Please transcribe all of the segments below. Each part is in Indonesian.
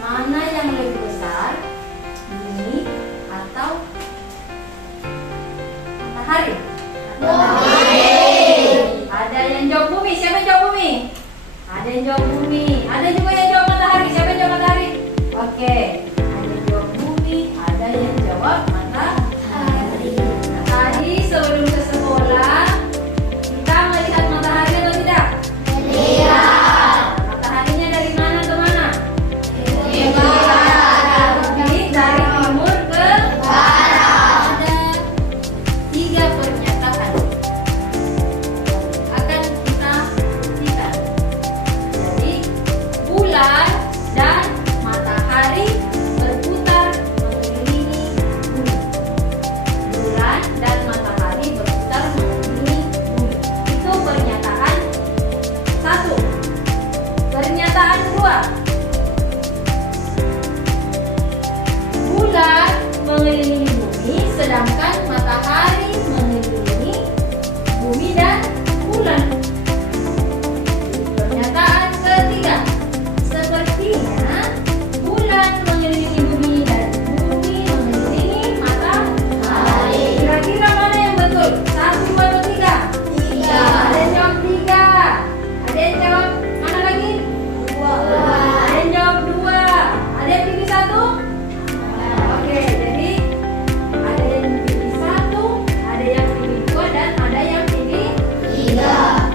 mana yang lebih besar, bumi atau matahari? Ada yang jawab bumi. Siapa yang jawab bumi? Ada yang jawab bumi. Ada juga yang jawab matahari. Siapa yang jawab matahari? Oke. Ada yang jawab bumi. Ada yang jawab matahari. Nah, tadi sebelum ke sekolah kita melihat matahari atau tidak? Melihat. Mataharinya dari mana ke mana? Dari timur ke barat. Ada 3 pernyataan akan kita buktikan. Jadi bulan dan matahari berputar mengelilingi bumi. Bulan dan matahari berputar mengelilingi bumi. Itu pernyataan 1. Pernyataan 2. Bulan mengelilingi bumi, sedangkan matahari mengelilingi bumi dan bulan. Pernyataan ketiga, sepertinya bulan mengelilingi bumi dan bumi mengelilingi matahari. Kira-kira mana yang betul? 1 atau 3? 3. Ada yang jawab 3. Ada yang jawab mana lagi? 2. Ada yang jawab 2. Ada yang pilih 1? Oke, jadi ada yang pilih 1, ada yang pilih 2, dan ada yang pilih 3.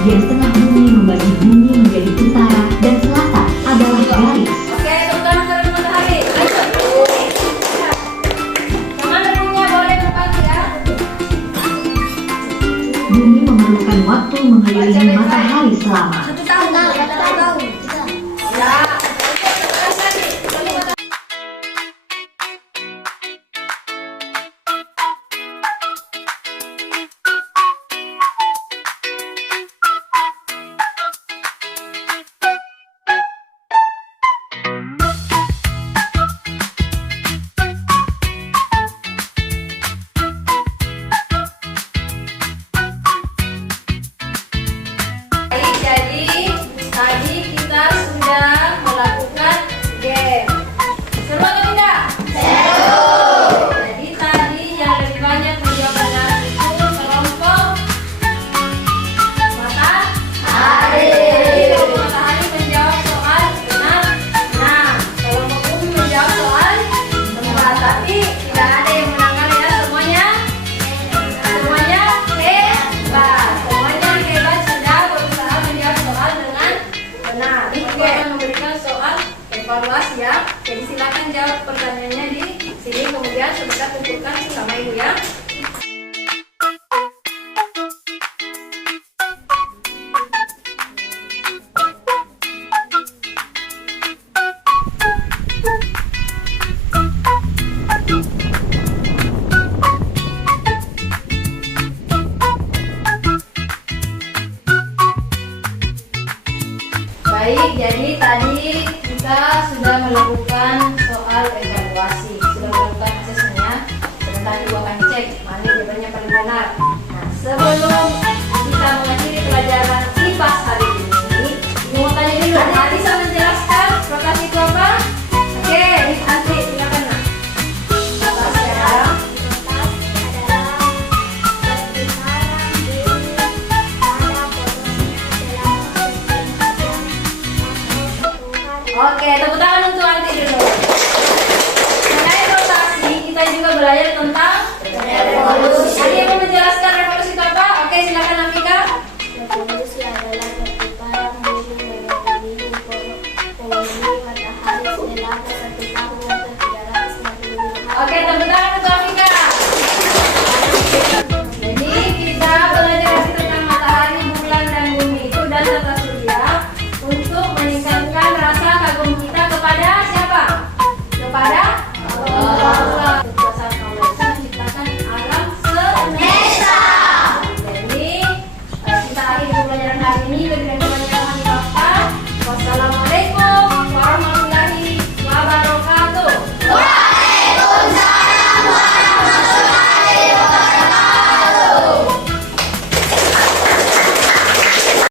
bagian tengah bumi membagi bumi menjadi utara dan selatan adalah garis. Oke, teman-teman matahari. Ayo. Yang mana punya boleh membantu ya. bumi mengelilingi matahari selama. 1 tahun. Ya. Terus lagi. Kalimat. Baik, jadi tadi kita sudah melakukan game. Seru atau tidak? Seru. Jadi tadi yang lebih banyak menjawab benar itu kelompok matahari. Jadi kelompok matahari menjawab soal benar. Nah, kelompok bumi menjawab soal tempat. Tapi tidak ada yang menangkan ya semuanya. Semuanya hebat. Semuanya hebat sudah berusaha menjawab soal dengan benar. Oke, akan memberikan soal evaluasi ya. Jadi silakan jawab pertanyaannya di sini, kemudian sebentar kumpulkan sama ibu ya. Baik, jadi tadi kita sudah melakukan soal evaluasi, sudah melakukan asesmennya. Sebentar ibu akan cek mana jawabannya paling benar. Nah, sebelum kita mengakhiri pelajaran IPAS hari ini, ibu mau tanya dulu, Adi bisa menjelaskan rotasi itu apa? Oke, nanti silakan nak. Rotasi ya. Oke, tepuk tangan untuk Anti dulu. Mengenai rotasi, kita juga belajar tentang revolusi. Ada yang mau menjelaskan revolusi itu apa? Oke, silakan Amika. Revolusi adalah perputaran bumi mengelilingi matahari selama 1 tahun atau 365 hari. Oke, tepuk